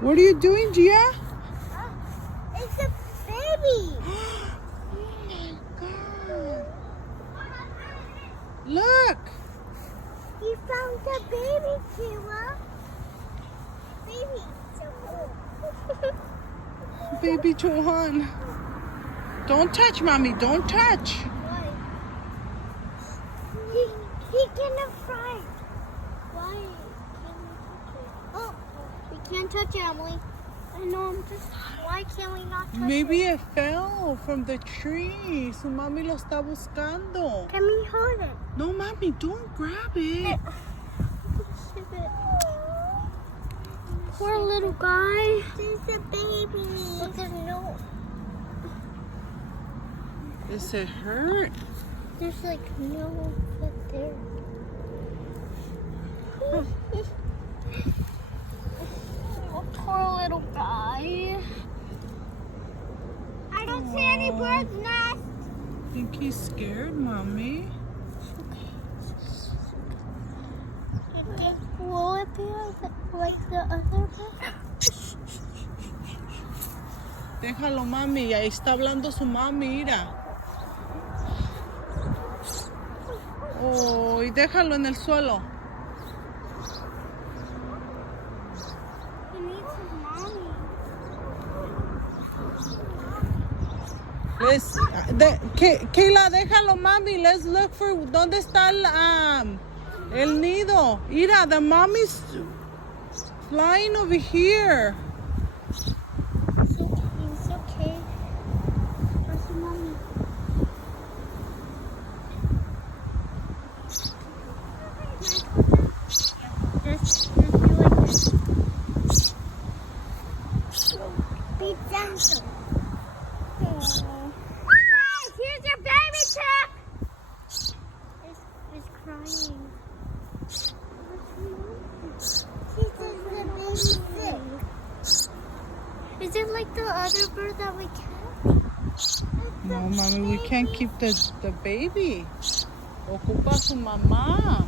What are you doing, Gia? It's a baby. Oh my God. Look. You found the baby, Kayla. Baby. Baby Johan. Don't touch, Mommy. Don't touch. Why? He cannot fly. Why can't we touch it? Oh, we can't touch it, Emily. I know, I'm just... Why can't we not touch Maybe it? it fell from the tree. Su mami lo está buscando. Can we hold it? No, Mommy, don't grab it. Poor little guy. There's a baby. Look, there's no... Does it hurt? There's like no foot there. Oh, poor little guy. I don't see any bird's nest. I think he's scared, Mommy. Will it be like the other bird? Déjalo, Mami. Ahí está hablando su mami, mira. Oh, y déjalo en el suelo. He needs his mommy. Kayla, déjalo, Mami. Let's look for dónde está el nido. Mira, the mommy's flying over here. It's okay. Where's the mommy? Just be like this. Be gentle. Hey, here's your baby chick! It's crying. Is it like the other bird that we kept? No, Mommy, we can't keep the baby. Ocupa su mamá.